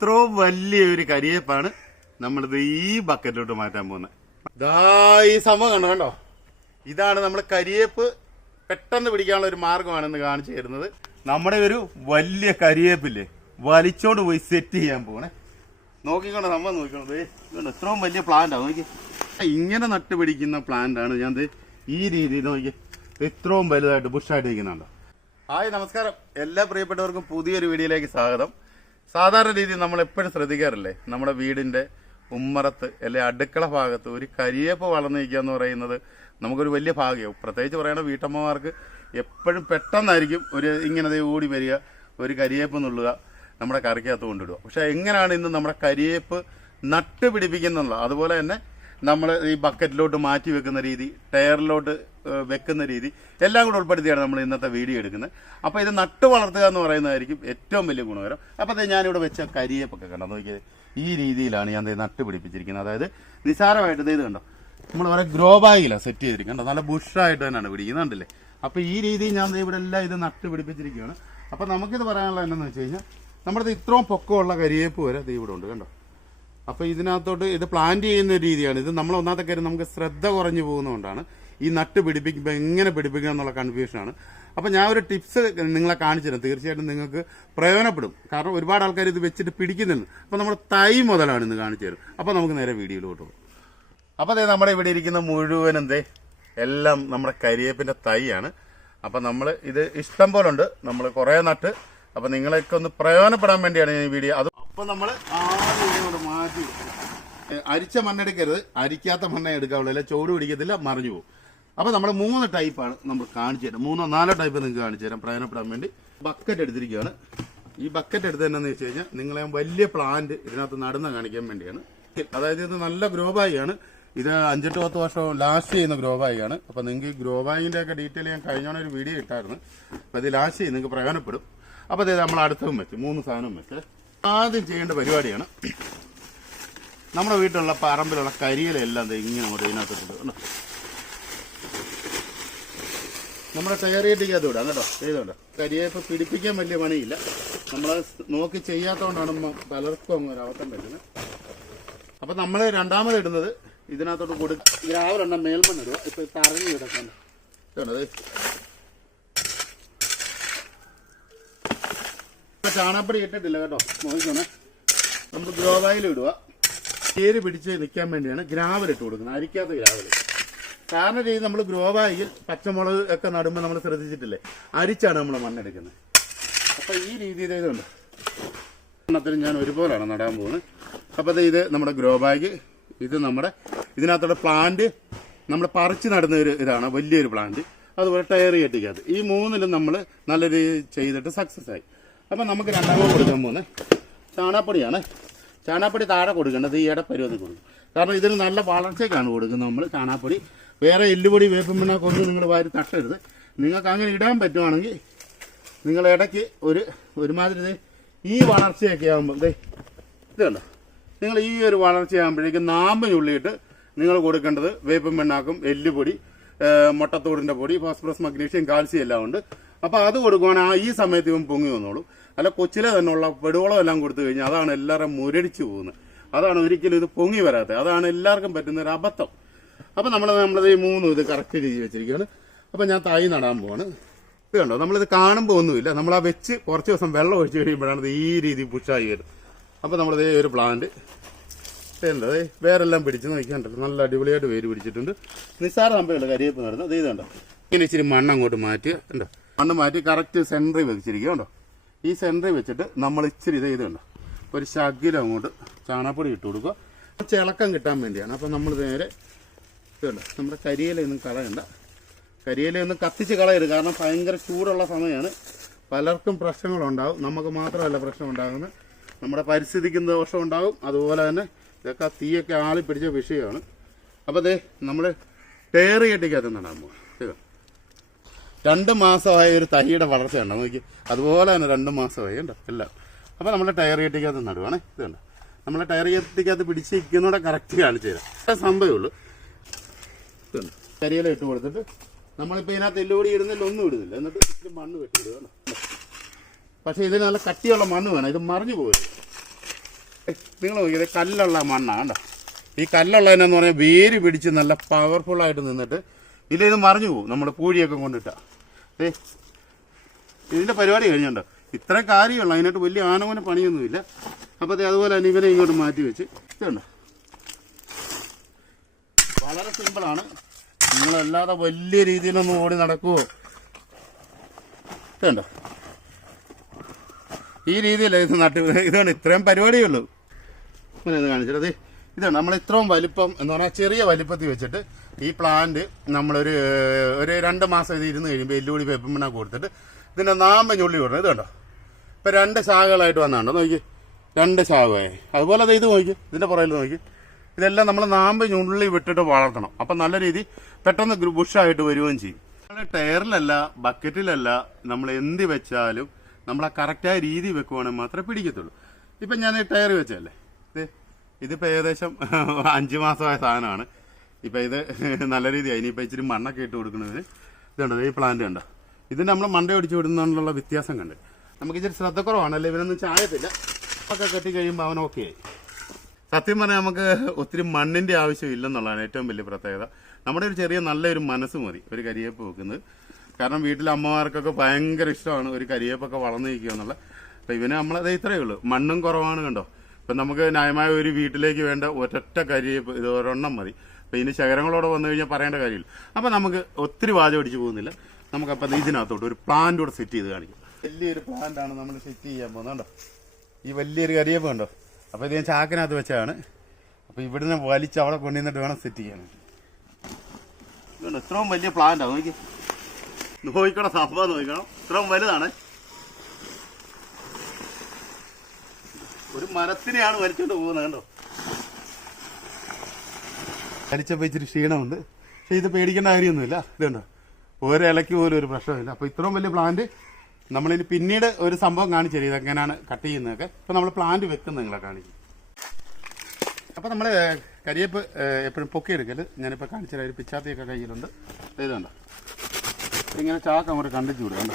ഇത്രയും വലിയൊരു കരിയേപ്പാണ് നമ്മളിത് ഈ ബക്കറ്റിലോട്ട് മാറ്റാൻ പോകുന്നത്. ഇതാ ഈ സംഭവം കണ്ടോ, ഇതാണ് നമ്മൾ കരിയേപ്പ് പെട്ടെന്ന് പിടിക്കാനുള്ള ഒരു മാർഗമാണെന്ന് കാണിച്ചു തരുന്നത്. നമ്മുടെ ഒരു വലിയ കരിയേപ്പില്ലേ വലിച്ചോണ്ട് പോയി സെറ്റ് ചെയ്യാൻ പോകണേ. നോക്കിക്കോണോ സംഭവം നോക്കിക്കോണത്, ഇത്രയും വലിയ പ്ലാന്റാണ് നോക്കി. ഇങ്ങനെ നട്ടുപിടിക്കുന്ന പ്ലാന്റാണ് ഞാൻ ഈ രീതിയിൽ നോക്കി ഇത്രയും വലുതായിട്ട് ബുഷായിട്ട് ഇരിക്കുന്നുണ്ടോ. ഹായ് നമസ്കാരം, എല്ലാ പ്രിയപ്പെട്ടവർക്കും പുതിയൊരു വീഡിയോയിലേക്ക് സ്വാഗതം. സാധാരണ രീതിയിൽ നമ്മൾ എപ്പോഴും ശ്രദ്ധിക്കാറില്ലേ, നമ്മുടെ വീടിന്റെ ഉമ്മറത്ത് അല്ലെ അടുക്കള ഭാഗത്ത് ഒരു കരിയേപ്പ് വളർന്നിരിക്കുക എന്ന് പറയുന്നത് നമുക്കൊരു വലിയ ഭാഗ്യവും. പ്രത്യേകിച്ച് പറയുന്ന വീട്ടമ്മമാർക്ക് എപ്പോഴും പെട്ടെന്നായിരിക്കും ഒരു ഇങ്ങനെ ഓടി വരിക, ഒരു കരിയേപ്പ് നുള്ളുക, നമ്മുടെ കറിക്കകത്ത് കൊണ്ടിടുക. പക്ഷെ എങ്ങനെയാണ് ഇന്ന് നമ്മുടെ കരിയേപ്പ് നട്ടുപിടിപ്പിക്കുന്നുള്ള, അതുപോലെ തന്നെ നമ്മൾ ഈ ബക്കറ്റിലോട്ട് മാറ്റി വെക്കുന്ന രീതി, ടയറിലോട്ട് വെക്കുന്ന രീതി എല്ലാം കൂടെ ഉൾപ്പെടുത്തിയാണ് നമ്മൾ ഇന്നത്തെ വീഡിയോ എടുക്കുന്നത്. അപ്പോൾ ഇത് നട്ടു വളർത്തുക എന്ന് പറയുന്നതായിരിക്കും ഏറ്റവും വലിയ ഗുണകരം. അപ്പോൾ ഞാനിവിടെ വെച്ച കരിയേപ്പൊക്കെ കണ്ടോ നോക്കിയത്, ഈ രീതിയിലാണ് ഞാൻ നട്ട് പിടിപ്പിച്ചിരിക്കുന്നത്. അതായത് നിസാരമായിട്ട് ഇത് കണ്ടോ, നമ്മൾ ഓരോ ഗ്രോ ബാഗിലാണ് സെറ്റ് ചെയ്തിരിക്കുന്നത്. നല്ല ബുഷായിട്ട് തന്നെയാണ് പിടിക്കുന്നത്, കണ്ടില്ലേ. അപ്പോൾ ഈ രീതിയിൽ ഞാൻ ഇവിടെ എല്ലാം ഇത് നട്ട് പിടിപ്പിച്ചിരിക്കുകയാണ്. അപ്പോൾ നമുക്കിത് പറയാനുള്ള എന്താണെന്ന് വെച്ച് കഴിഞ്ഞാൽ, നമ്മുടെ ഇത്രയും പൊക്കമുള്ള കരിയേപ്പ് വരെ ഇത് ഇവിടെ ഉണ്ട് കണ്ടോ. അപ്പോൾ ഇതിനകത്തോട്ട് ഇത് പ്ലാന്റ് ചെയ്യുന്ന രീതിയാണ്. ഇത് നമ്മൾ ഒന്നാമത്തെ കാര്യം നമുക്ക് ശ്രദ്ധ കുറഞ്ഞു പോകുന്നതുകൊണ്ടാണ് ഈ നട്ട് പിടിപ്പിക്കുമ്പോൾ എങ്ങനെ പിടിപ്പിക്കുക എന്നുള്ള കൺഫ്യൂഷനാണ്. അപ്പോൾ ഞാൻ ഒരു ടിപ്സ് നിങ്ങളെ കാണിച്ചു തരാം, തീർച്ചയായിട്ടും നിങ്ങൾക്ക് പ്രയോജനപ്പെടും. കാരണം ഒരുപാട് ആൾക്കാർ ഇത് വെച്ചിട്ട് പിടിക്കുന്നുണ്ട്. അപ്പോൾ നമ്മൾ തൈ മുതലാണ് ഇന്ന് കാണിച്ചു തരും. അപ്പോൾ നമുക്ക് നേരെ വീഡിയോയിലോട്ട് പോകും. അപ്പോൾ അതെ, നമ്മുടെ ഇവിടെ ഇരിക്കുന്ന മുഴുവനും എല്ലാം നമ്മുടെ കരിയേപ്പിൻ്റെ തൈയാണ്. അപ്പം നമ്മൾ ഇത് ഇഷ്ടം പോലെ ഉണ്ട്, നമ്മൾ കുറേ നട്ട്. അപ്പം നിങ്ങളൊക്കെ ഒന്ന് പ്രയോജനപ്പെടാൻ വേണ്ടിയാണ് ഈ വീഡിയോ. അത് അപ്പം നമ്മൾ ആദ്യം മാറ്റി അരിച്ച മണ്ണെടുക്കരുത്, അരിക്കാത്ത മണ്ണ എടുക്കാവുള്ളൂ, അല്ലെ ചോട് പിടിക്കത്തില്ല, മറിഞ്ഞു പോകും. അപ്പം നമ്മൾ 3 ടൈപ്പാണ് നമ്മൾ കാണിച്ചു തരാം. 3-4 ടൈപ്പ് നിങ്ങൾക്ക് കാണിച്ചു തരാം പ്രയോജനപ്പെടാൻ വേണ്ടി. ബക്കറ്റ് എടുത്തിരിക്കുകയാണ്. ഈ ബക്കറ്റ് എടുത്തത് എന്നാന്ന് വെച്ച് കഴിഞ്ഞാൽ, നിങ്ങളെ വലിയ പ്ലാന്റ് ഇതിനകത്ത് നടുന്ന കാണിക്കാൻ വേണ്ടിയാണ്. അതായത് ഇത് നല്ല ഗ്രോ ബാഗാണ്. ഇത് 5-10 വർഷം ലാസ്റ്റ് ചെയ്യുന്ന ഗ്രോ ബാഗാണ്. അപ്പം നിങ്ങൾക്ക് ഈ ഗ്രോ ബാഗിൻ്റെ ഒക്കെ ഡീറ്റെയിൽ ഞാൻ കഴിഞ്ഞോടെ ഒരു വീഡിയോ ഇട്ടായിരുന്നു. അപ്പം ഇത് ലാസ്റ്റ് ചെയ്ത് നിങ്ങൾക്ക് പ്രയോജനപ്പെടും. അപ്പോൾ അതായത് നമ്മൾ അടുത്തതും വെച്ച് 3 സാധനവും വെച്ച് ആദ്യം ചെയ്യേണ്ട പരിപാടിയാണ്, നമ്മുടെ വീട്ടിലുള്ള പറമ്പിലുള്ള കരിയിലെല്ലാം ഇങ്ങനെ അങ്ങോട്ട് ഇതിനകത്തിട്ടുണ്ട്. നമ്മുടെ ടയറിയറ്റിക്കകത്ത് വിടാം കേട്ടോ. ചെയ്തോണ്ടോ, കരിയേപ്പ് പിടിപ്പിക്കാൻ വലിയ പണിയില്ല. നമ്മൾ നോക്കി ചെയ്യാത്തതുകൊണ്ടാണ് പലർക്കും അങ്ങ് ഒരു അവസ്ഥ പറ്റുന്നത്. അപ്പം നമ്മൾ രണ്ടാമത് ഇടുന്നത് ഇതിനകത്തോട്ട് ഗ്രാവലെണ്ണം മേൽമണ്ണിടുക. ഇപ്പം തറഞ്ഞു കിടക്കാൻ ഇതുണ്ടത്. ചാണകപ്പൊടി ഇട്ടിട്ടില്ല കേട്ടോ, നോക്കിക്കോണേ. നമുക്ക് ഗ്രോ ബാഗിൽ ഇടുക. ചേര് പിടിച്ച് നിൽക്കാൻ വേണ്ടിയാണ് ഗ്രാവൽ ഇട്ട് കൊടുക്കുന്നത്, അരിക്കാത്ത ഗ്രാവൽ. കാരണം രീതി നമ്മൾ ഗ്രോ ബാഗിൽ പച്ചമുളക് ഒക്കെ നടുമ്പോൾ നമ്മൾ ശ്രദ്ധിച്ചിട്ടില്ലേ, അരിച്ചാണ് നമ്മൾ മണ്ണെടുക്കുന്നത്. അപ്പം ഈ രീതിയിൽ ഇതുണ്ട്, എണ്ണത്തിന് ഞാൻ ഒരുപോലെയാണ് നടാൻ പോകുന്നത്. അപ്പോൾ ഇത് നമ്മുടെ ഗ്രോ ബാഗ്, ഇത് നമ്മുടെ ഇതിനകത്തുള്ള പ്ലാന്റ് നമ്മൾ പറിച്ച് നടുന്ന ഒരു ഇതാണ്, വലിയൊരു പ്ലാന്റ്. അതുപോലെ ടയർ കെട്ടിക്കകത്ത് ഈ 3ലും നമ്മൾ നല്ല രീതിയിൽ ചെയ്തിട്ട് സക്സസ് ആയി. അപ്പം നമുക്ക് രണ്ടാമത് കൊടുക്കാൻ പോകുന്നത് ചാണകപ്പൊടിയാണ്. ചാണകപ്പൊടി താഴെ കൊടുക്കേണ്ടത് ഈ ഇടപ്പരുവത്തിൽ കൊടുക്കും. കാരണം ഇതിന് നല്ല വളർച്ചയ്ക്കാണ് കൊടുക്കുന്നത് നമ്മൾ ചാണകപ്പൊടി. വേറെ എല്ലുപൊടി വേപ്പും പിണ്ണാക്കൊന്നും നിങ്ങൾ വാരി തട്ടരുത്. നിങ്ങൾക്ക് അങ്ങനെ ഇടാൻ പറ്റുവാണെങ്കിൽ നിങ്ങൾ ഇടയ്ക്ക് ഒരുമാതിരി ഈ വളർച്ചയൊക്കെ ആകുമ്പോൾ ഇത് കണ്ടോ, നിങ്ങൾ ഈ ഒരു വളർച്ചയാകുമ്പോഴേക്കും നാമ്പിനുള്ളിയിട്ട് നിങ്ങൾ കൊടുക്കേണ്ടത് വേപ്പും പിണ്ണാക്കും, എല്ലുപൊടി, മുട്ടത്തോടിൻ്റെ പൊടി, ഫോസ്ഫറസ്, മഗ്നീഷ്യം, കാൽസ്യം എല്ലാം ഉണ്ട്. അപ്പോൾ അത് കൊടുക്കുവാണെങ്കിൽ ഈ സമയത്ത് ഇവൻ പൊങ്ങി വന്നോളൂ. അല്ല കൊച്ചിലെ തന്നെയുള്ള വെടുവളം എല്ലാം കൊടുത്തു കഴിഞ്ഞാൽ അതാണ് എല്ലാവരും മുരടിച്ചു പോകുന്നത്. അതാണ് ഒരിക്കലും ഇത് പൊങ്ങി വരാത്തത്. അതാണ് എല്ലാവർക്കും പറ്റുന്ന ഒരു അബദ്ധം. അപ്പം നമ്മളത് ഈ 3 ഇത് കറക്റ്റ് രീതി വെച്ചിരിക്കുകയാണ്. അപ്പം ഞാൻ തൈ നടാൻ പോവാണ്. ഇത് കണ്ടോ, നമ്മളിത് കാണുമ്പോൾ ഒന്നുമില്ല, നമ്മൾ ആ വെച്ച് കുറച്ച് ദിവസം വെള്ളം ഒഴിച്ച് കഴിയുമ്പോഴാണ് ഇത് ഈ രീതി പുഷായി വരും. അപ്പം നമ്മളിത് ഒരു പ്ലാന്റ് എന്താ വേറെല്ലാം പിടിച്ച് നോക്കിക്കണ്ടല്ലോ, നല്ല അടിപൊളിയായിട്ട് വേര് പിടിച്ചിട്ടുണ്ട്. നിസ്സാര സംഭവമല്ല കരിയേപ്പ് നടുന്നത്. ഇത് കണ്ടോ, ഇങ്ങനെ ഇച്ചിരി മണ്ണ് അങ്ങോട്ട് മാറ്റുക. ഉണ്ടോ, മണ്ണ് മാറ്റി കറക്റ്റ് സെൻറ്ററിൽ വെച്ചിരിക്കുക. ഉണ്ടോ, ഈ സെൻറ്ററിൽ വെച്ചിട്ട് നമ്മൾ ഇച്ചിരി ഇത് കണ്ടോ ഒരു ശകലം അങ്ങോട്ട് ചാണകപ്പൊടി ഇട്ട് കൊടുക്കുക, ചിളക്കം കിട്ടാൻ വേണ്ടിയാണ്. അപ്പം നമ്മൾ നേരെ ഇതുണ്ട്, നമ്മുടെ കരിയിലൊന്നും കളയണ്ട, കരിയിലൊന്നും കത്തിച്ച് കളയരുത്. കാരണം ഭയങ്കര ചൂടുള്ള സമയമാണ്, പലർക്കും പ്രശ്നങ്ങളുണ്ടാകും. നമുക്ക് മാത്രമല്ല പ്രശ്നം ഉണ്ടാകുന്നത്, നമ്മുടെ പരിസ്ഥിതിക്കും ദോഷം ഉണ്ടാകും. അതുപോലെ തന്നെ ഇതൊക്കെ തീയൊക്കെ ആളി പിടിച്ച വിഷയമാണ്. അപ്പോൾ നമ്മൾ ടയർ കെട്ടിക്കകത്ത് നടാൻ പോകും. 2 മാസമായ ഒരു തൈയുടെ വളർച്ചയുണ്ടോ നോക്കി, അതുപോലെ തന്നെ 2 മാസമായി ഉണ്ടോ എല്ലാം. അപ്പോൾ നമ്മുടെ ടയർ കെട്ടിക്കകത്ത് നടുവാണ്. ഇതുണ്ട്, നമ്മളെ ടയർ കെട്ടിക്കകത്ത് പിടിച്ചിരിക്കുന്നൂടെ കറക്റ്റ് കാണിച്ചു തരാം. സംഭവമേ ഉള്ളൂ. ഇതുണ്ട്, കരിയില ഇട്ട് കൊടുത്തിട്ട് നമ്മളിപ്പോൾ ഇതിനകത്ത് എല്ലുപൊടി ഇടുന്നില്ല, ഒന്നും ഇടുന്നില്ല. എന്നിട്ട് ഇച്ചിരി മണ്ണ് വെട്ടിയിടുക. പക്ഷേ ഇതിന് നല്ല കട്ടിയുള്ള മണ്ണ് വേണം, ഇത് മറിഞ്ഞു പോകരുത്. നിങ്ങൾ നോക്കിയത് കല്ലുള്ള മണ്ണാണ് കണ്ടോ. ഈ കല്ലുള്ളതിനെന്ന് പറഞ്ഞാൽ വേര് പിടിച്ച് നല്ല പവർഫുള്ളായിട്ട് നിന്നിട്ട് ഇതിൽ മറിഞ്ഞു പോകും നമ്മൾ പൂഴിയൊക്കെ കൊണ്ടിട്ടാ. ഇതിൻ്റെ പരിപാടി കഴിഞ്ഞുണ്ടോ. ഇത്രയും കാര്യമുള്ളൂ, അതിനായിട്ട് വലിയ ആനവന പണിയൊന്നുമില്ല. അപ്പോൾ അതുപോലെ തന്നെ ഇവനെ ഇങ്ങോട്ട് മാറ്റി വെച്ച് ഇതുണ്ടോ. വളരെ സിമ്പിളാണ്. നിങ്ങളല്ലാതെ വലിയ രീതിയിലൊന്നും ഓടി നടക്കുമോ. ഇതുണ്ടോ ഈ രീതിയിൽ ഇത് ഇതാണ് ഇത്രയും പരിപാടിയേ ഉള്ളൂ. അങ്ങനെ ഒന്ന് കാണിച്ചിട്ട് ഇതാണ് നമ്മൾ ഇത്രയും വലിപ്പം എന്ന് പറഞ്ഞാൽ ചെറിയ വലിപ്പത്തിൽ വെച്ചിട്ട് ഈ പ്ലാന്റ് നമ്മളൊരു 2 മാസം ഇത് ഇരുന്ന് കഴിയുമ്പോൾ എല്ലുകൂടി വെപ്പമണ്ണ കൊടുത്തിട്ട് ഇതിൻ്റെ നാമ്പ ഞുള്ളി വിടണം. ഇത് കണ്ടോ ഇപ്പം 2 ശാഖകളായിട്ട് വന്നാണ്ടോ നോക്കി, 2 ശാഖയായി. അതുപോലെ അത് ഇത് നോക്കി, ഇതിൻ്റെ പുറകിൽ നോക്കി. ഇതെല്ലാം നമ്മൾ നാമ്പ് ഞുള്ളി വിട്ടിട്ട് വളർത്തണം. അപ്പം നല്ല രീതി പെട്ടെന്ന് ബുഷായിട്ട് വരികയും ചെയ്യും. ടയറിലല്ല ബക്കറ്റിലല്ല നമ്മൾ എന്ത് വെച്ചാലും നമ്മൾ ആ കറക്റ്റായ രീതി വെക്കുവാണെങ്കിൽ മാത്രമേ പിടിക്കത്തുള്ളൂ. ഇപ്പം ഞാൻ ഈ ടയർ വെച്ചല്ലേ, ഇതിപ്പോൾ ഏകദേശം 5 മാസമായ സാധനമാണ്. ഇപ്പം ഇത് നല്ല രീതിയായി. ഇനിയിപ്പോൾ ഇച്ചിരി മണ്ണൊക്കെ ഇട്ട് കൊടുക്കുന്നതിന് ഇതുണ്ട്. ഈ പ്ലാന്റ് കണ്ടോ, ഇതിന് നമ്മൾ മണ്ട ഒടിച്ച് വിടുന്നതിനുള്ള വ്യത്യാസം കണ്ട് നമുക്ക് ഇച്ചിരി ശ്രദ്ധക്കുറവാണല്ലേ. ഇവനൊന്നും ചായത്തില്ല. ഒക്കെ കെട്ടി കഴിയുമ്പോൾ അവൻ ഓക്കെ ആയി. സത്യം പറഞ്ഞാൽ നമുക്ക് ഒത്തിരി മണ്ണിൻ്റെ ആവശ്യമില്ലെന്നുള്ളതാണ് ഏറ്റവും വലിയ പ്രത്യേകത. നമ്മുടെ ഒരു ചെറിയ നല്ലൊരു മനസ്സ് മതി ഒരു കരിയേപ്പ് വെക്കുന്നത്. കാരണം വീട്ടിലെ അമ്മമാർക്കൊക്കെ ഭയങ്കര ഇഷ്ടമാണ് ഒരു കരിയേപ്പൊക്കെ വളർന്നു നിൽക്കുക എന്നുള്ളത്. അപ്പം ഇവന് നമ്മളത് ഇത്രയേ ഉള്ളൂ. മണ്ണും കുറവാണ് കണ്ടോ. ഇപ്പം നമുക്ക് ന്യായമായ ഒരു വീട്ടിലേക്ക് വേണ്ട ഒരൊറ്റ കരിയേപ്പ് ഇത് ഒരെണ്ണം മതി. അപ്പം ഇതിന് ശകരങ്ങളോടെ വന്നു കഴിഞ്ഞാൽ പറയേണ്ട കാര്യമില്ല. അപ്പം നമുക്ക് ഒത്തിരി വാചം അടിച്ച് പോകുന്നില്ല. നമുക്കപ്പം ഇതിനകത്തോട്ട് ഒരു പ്ലാന്റ് കൂടെ സെറ്റ് ചെയ്ത് കാണിക്കും. വലിയൊരു പ്ലാന്റാണ് നമ്മൾ സെറ്റ് ചെയ്യാൻ പോകുന്നത് കണ്ടോ. ഈ വലിയൊരു കരിയേപ്പ് കണ്ടോ. അപ്പോൾ ഇത് ഞാൻ ചാക്കിനകത്ത് വെച്ചാണ്. അപ്പോൾ ഇവിടുന്ന് വലിച്ച് അവിടെ കൊണ്ടുവന്നിട്ട് വേണം സെറ്റ് ചെയ്യാൻ. ഇതുണ്ട് ഇത്രയും വലിയ പ്ലാന്റാണ്. നോക്കണം സംഭവം നോക്കണം. ഇത്രയും വലുതാണ്. ഒരു മരത്തിനെയാണ് വലിച്ചോണ്ട് പോകുന്നത് കണ്ടോ. വലിച്ചപ്പോൾ ഇച്ചിരി ക്ഷീണമുണ്ട്. പക്ഷെ ഇത് പേടിക്കേണ്ട കാര്യമൊന്നുമില്ല. ഇതുണ്ടോ ഒരിലയ്ക്ക് പോലും ഒരു പ്രശ്നമില്ല. അപ്പോൾ ഇത്രയും വലിയ പ്ലാന്റ് നമ്മളിനി പിന്നീട് ഒരു സംഭവം കാണിച്ചു തരും ഇതെങ്ങനെയാണ് കട്ട് ചെയ്യുന്നതൊക്കെ. ഇപ്പം നമ്മൾ പ്ലാന്റ് വെക്കുന്നത് നിങ്ങളെ കാണിക്കും. അപ്പോൾ നമ്മൾ കരിയേപ്പ് എപ്പോഴും പൊക്കിയെടുക്കൽ ഞാനിപ്പോൾ കാണിച്ചു തരാം. ഒരു പിച്ചാത്തിയൊക്കെ കയ്യിലുണ്ട്. ഇതുണ്ടോ ഇങ്ങനെ ചാക്ക് അങ്ങോട്ട് കണ്ടിച്ചു വിടുക കണ്ടോ.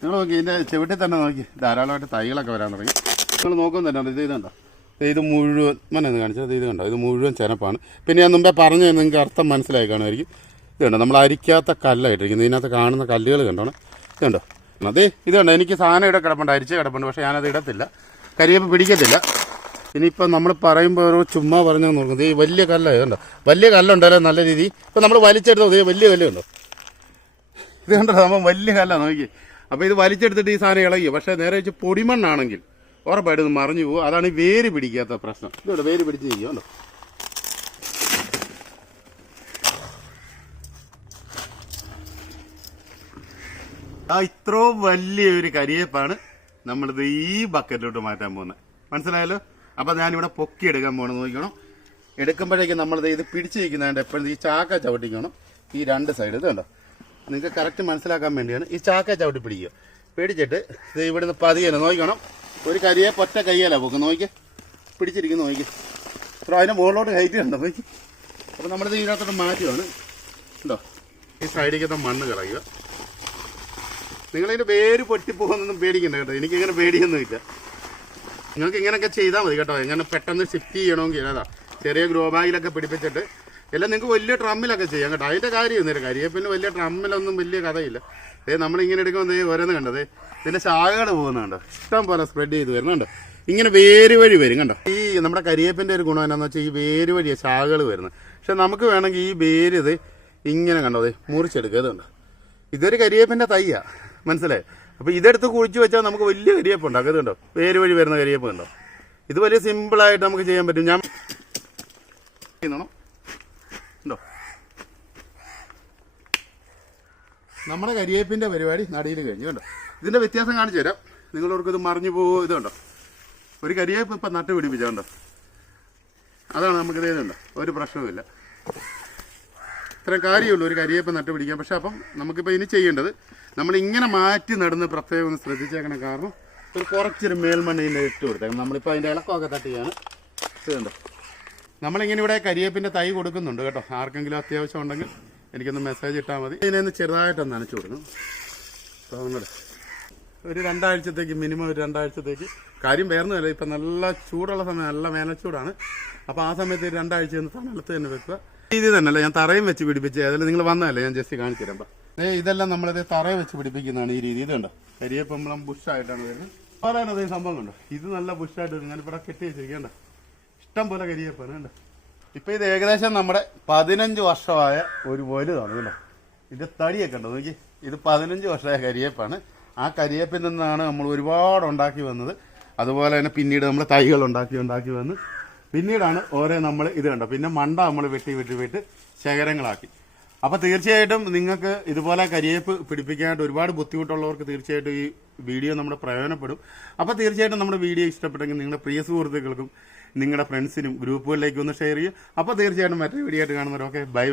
നിങ്ങൾ നോക്കി ഇതിൻ്റെ ചുവട്ടിൽ തന്നെ നോക്കി ധാരാളമായിട്ട് തൈകളൊക്കെ വരാൻ തുടങ്ങി. നിങ്ങൾ നോക്കുമ്പോൾ തന്നെ ഇതുണ്ടോ. ഇത് മുഴുവൻ മനെന്ന് കാണിച്ചത് ഇത് കണ്ടോ. ഇത് മുഴുവൻ ചെനപ്പാണ്. പിന്നെ ഞാൻ മുമ്പേ പറഞ്ഞു നിങ്ങൾക്ക് അർത്ഥം മനസ്സിലായി കാണുമായിരിക്കും. ഇതുണ്ടോ നമ്മൾ അരിക്കാത്ത കല്ലായിട്ടിരിക്കുന്നത്. ഇതിനകത്ത് കാണുന്ന കല്ലുകൾ കണ്ടോണം. ഇതുണ്ടോ അതെ ഇത് കണ്ടോ. എനിക്ക് സാധനം ഇവിടെ കിടപ്പുണ്ട്, അരിച്ച് കിടപ്പുണ്ട്. പക്ഷേ ഞാനത് ഇടത്തില്ല. കരിയേപ്പ് പിടിക്കത്തില്ല. ഇനിയിപ്പോൾ നമ്മൾ പറയുമ്പോൾ ഓരോ ചുമ്മാ പറഞ്ഞാൽ നോക്കുന്നത് ഈ വലിയ കല്ലാണ് കണ്ടോ. വലിയ കല്ലുണ്ടല്ലോ നല്ല രീതി. ഇപ്പം നമ്മൾ വലിച്ചെടുത്തത് വലിയ കല്ലുണ്ടോ. ഇത് കണ്ടോ സംഭവം വലിയ കല്ലാണ് നോക്കി. അപ്പോൾ ഇത് വലിച്ചെടുത്തിട്ട് ഈ സാധനം ഇളകി. പക്ഷേ നേരെ വെച്ച് പൊടിമണ്ണാണെങ്കിൽ ഉറപ്പായിട്ട് ഇത് മറിഞ്ഞു പോകും. അതാണ് ഈ വേര് പിടിക്കാത്ത പ്രശ്നം. ഇതുകൊണ്ട് വേര് പിടിച്ച് ചെയ്യുമല്ലോ. ഇത്രയും വലിയൊരു കരിയേപ്പാണ് നമ്മളിത് ഈ ബക്കറ്റിലോട്ട് മാറ്റാൻ പോകുന്നത്. മനസ്സിലായല്ലോ. അപ്പം ഞാനിവിടെ പൊക്കിയെടുക്കാൻ പോകണം. നോക്കണം എടുക്കുമ്പോഴേക്കും നമ്മളിത് ഇത് പിടിച്ച് വയ്ക്കുന്നതുകൊണ്ട് എപ്പോഴും ഈ ചാക്ക ചവിട്ടിക്കണം. ഈ 2 സൈഡ് ഇത് കണ്ടോ. നിങ്ങൾക്ക് കറക്റ്റ് മനസ്സിലാക്കാൻ വേണ്ടിയാണ് ഈ ചാക്ക ചവിട്ടി പിടിക്കുക. പിടിച്ചിട്ട് ഇത് ഇവിടുന്ന് പതിയല്ല നോക്കണം. ഒരു കരിയേപ്പ് ഒറ്റ കയ്യല്ല പൊക്കും. നോക്കിയാൽ പിടിച്ചിരിക്കുന്നു നോക്കി. അപ്പോൾ അതിൻ്റെ മുകളിലോട്ട് ഹൈറ്റ് കണ്ടോ നോക്കി. അപ്പോൾ നമ്മളിത് ഇതിനകത്തോട്ട് മാറ്റുകയാണ് ഉണ്ടോ. ഈ സൈഡിലേക്കത്തെ മണ്ണ് കളയുക. നിങ്ങളിതിൻ്റെ വേര് പൊട്ടിപ്പോകുന്നൊന്നും പേടിക്കണ്ട കേട്ടോ. എനിക്കിങ്ങനെ പേടിയൊന്നുമില്ല. നിങ്ങൾക്ക് ഇങ്ങനെയൊക്കെ ചെയ്താൽ മതി കേട്ടോ. എങ്ങനെ പെട്ടെന്ന് ഷിഫ്റ്റ് ചെയ്യണമെങ്കിൽ അതാ ചെറിയ ഗ്രോ ബാഗിലൊക്കെ പിടിപ്പിച്ചിട്ട് എല്ലാം നിങ്ങൾക്ക് വലിയ ഡ്രമ്മിലൊക്കെ ചെയ്യാം കേട്ടോ. അതിൻ്റെ കാര്യമൊന്നുമില്ല. കരിയേപ്പിന് വലിയ ഡ്രമ്മിലൊന്നും വലിയ കഥയില്ല. നമ്മളിങ്ങനെ എടുക്കുമ്പോൾ ഓരോന്ന് കണ്ടത് ഇതിൻ്റെ ശാഖകൾ പോകുന്നുണ്ടോ. ഇഷ്ടം പോലെ സ്പ്രെഡ് ചെയ്ത് വരുന്നുണ്ടോ. ഇങ്ങനെ വേര് വഴി വരും കണ്ടോ. ഈ നമ്മുടെ കരിയേപ്പിൻ്റെ ഒരു ഗുണം എന്താണെന്ന് വെച്ചാൽ ഈ വേര് വഴിയാണ് ശാഖകൾ വരുന്നത്. പക്ഷെ നമുക്ക് വേണമെങ്കിൽ ഈ വേര് ഇത് ഇങ്ങനെ കണ്ടോ മുറിച്ചെടുക്കുക. ഇതുണ്ടോ ഇതൊരു കരിയേപ്പിൻ്റെ തയ്യാ. മനസ്സിലായി. അപ്പോൾ ഇതെടുത്ത് കുഴിച്ച് വെച്ചാൽ നമുക്ക് വലിയ കരിയേപ്പ് ഉണ്ടാക്കും. ഇതുണ്ടോ വേര് വഴി വരുന്ന കരിയേപ്പ് കണ്ടോ. ഇത് വലിയ സിമ്പിളായിട്ട് നമുക്ക് ചെയ്യാൻ പറ്റും. ഞാൻ ഉണ്ടോ നമ്മുടെ കരിയേപ്പിൻ്റെ പരിപാടി നടിയിൽ കഴിഞ്ഞു കണ്ടോ. ഇതിൻ്റെ വ്യത്യാസം കാണിച്ചു തരാം. നിങ്ങളവർക്ക് ഇത് മറിഞ്ഞു പോകുമോ. ഇത് കണ്ടോ ഒരു കരിയേപ്പ് ഇപ്പം നട്ട് പിടിപ്പിച്ചോ. അതാണ് നമുക്കിത് ഇതുണ്ടോ ഒരു പ്രശ്നവുമില്ല. ഇത്രയും കാര്യമുള്ളൂ ഒരു കരിയേപ്പ് നട്ട് പിടിക്കാം. പക്ഷെ അപ്പം നമുക്കിപ്പോൾ ഇനി ചെയ്യേണ്ടത് നമ്മളിങ്ങനെ മാറ്റി നടന്ന് പ്രത്യേകം ഒന്ന് ശ്രദ്ധിച്ചേക്കണം. കാരണം ഒരു കുറച്ചൊരു മേൽമണ്ണിൻ്റെ ഇട്ട് കൊടുത്തേക്കണം. നമ്മളിപ്പോൾ അതിൻ്റെ ഇളക്കമൊക്കെ തട്ടിയാണ്. ഇതുണ്ടോ നമ്മളിങ്ങനെ ഇവിടെ കരിയേപ്പിൻ്റെ തൈ കൊടുക്കുന്നുണ്ട് കേട്ടോ. ആർക്കെങ്കിലും അത്യാവശ്യം ഉണ്ടെങ്കിൽ എനിക്കൊന്ന് മെസ്സേജ് ഇട്ടാൽ മതി. ഇതിനൊന്ന് ചെറുതായിട്ടൊന്ന് നനച്ചു കൊടുക്കണം. അപ്പോൾ ഒരു 2 ആഴ്ചത്തേക്ക്, മിനിമം ഒരു 2 ആഴ്ചത്തേക്ക്. കാര്യം വേറൊന്നുമല്ല, ഇപ്പം നല്ല ചൂടുള്ള സമയം, നല്ല വേനൽച്ചൂടാണ്. അപ്പോൾ ആ സമയത്ത് 2 ആഴ്ച തണലത്ത് തന്നെ വെക്കുക. ഇത് തന്നെയല്ല, ഞാൻ തറയും വെച്ച് പിടിപ്പിച്ചത്. അതിൽ നിങ്ങൾ വന്നതല്ലേ, ഞാൻ ജസ്റ്റ് കാണിച്ചു തരാം. ഇതെല്ലാം നമ്മളിത് തറയെ വെച്ച് പിടിപ്പിക്കുന്നതാണ് ഈ രീതി. ഇതുണ്ടോ, കരിയേപ്പമ്പളം ബുഷായിട്ടാണ് വരുന്നത്. പറയാനത് സംഭവം കണ്ടോ, ഇത് നല്ല ബുഷായിട്ട് വരും. ഞാനിവിടെ കെട്ടി വെച്ചിരിക്കേണ്ട ഇഷ്ടം പോലെ കരിയേപ്പാണ് കണ്ടോ. ഇപ്പം ഇത് ഏകദേശം നമ്മുടെ 15 വർഷമായ ഒരു വലുതാണ് കണ്ടോ. ഇത് തടിയൊക്കെ ഉണ്ടോ നോക്കി. ഇത് 15 വർഷമായ കരിയേപ്പാണ്. ആ കരിയേപ്പിൽ നിന്നാണ് നമ്മൾ ഒരുപാട് ഉണ്ടാക്കി വന്നത്. അതുപോലെ തന്നെ പിന്നീട് നമ്മൾ തൈകൾ ഉണ്ടാക്കി വന്ന് പിന്നീടാണ് ഓരോ നമ്മൾ ഇത് കണ്ടോ. പിന്നെ മണ്ട നമ്മൾ വെട്ടി ശേഖരങ്ങളാക്കി. അപ്പോൾ തീർച്ചയായിട്ടും നിങ്ങൾക്ക് ഇതുപോലെ കരിയേപ്പ് പിടിപ്പിക്കാനായിട്ട് ഒരുപാട് ബുദ്ധിമുട്ടുള്ളവർക്ക് തീർച്ചയായിട്ടും ഈ വീഡിയോ നമ്മുടെ പ്രയോജനപ്പെടും. അപ്പോൾ തീർച്ചയായിട്ടും നമ്മുടെ വീഡിയോ ഇഷ്ടപ്പെട്ടെങ്കിൽ നിങ്ങളുടെ പ്രിയ സുഹൃത്തുക്കൾക്കും നിങ്ങളുടെ ഫ്രണ്ട്സിനും ഗ്രൂപ്പുകളിലേക്ക് ഒന്ന് ഷെയർ ചെയ്യും. അപ്പോൾ തീർച്ചയായിട്ടും മറ്റൊരു വീഡിയോ ആയിട്ട് കാണുന്നവരൊക്കെ ബൈ.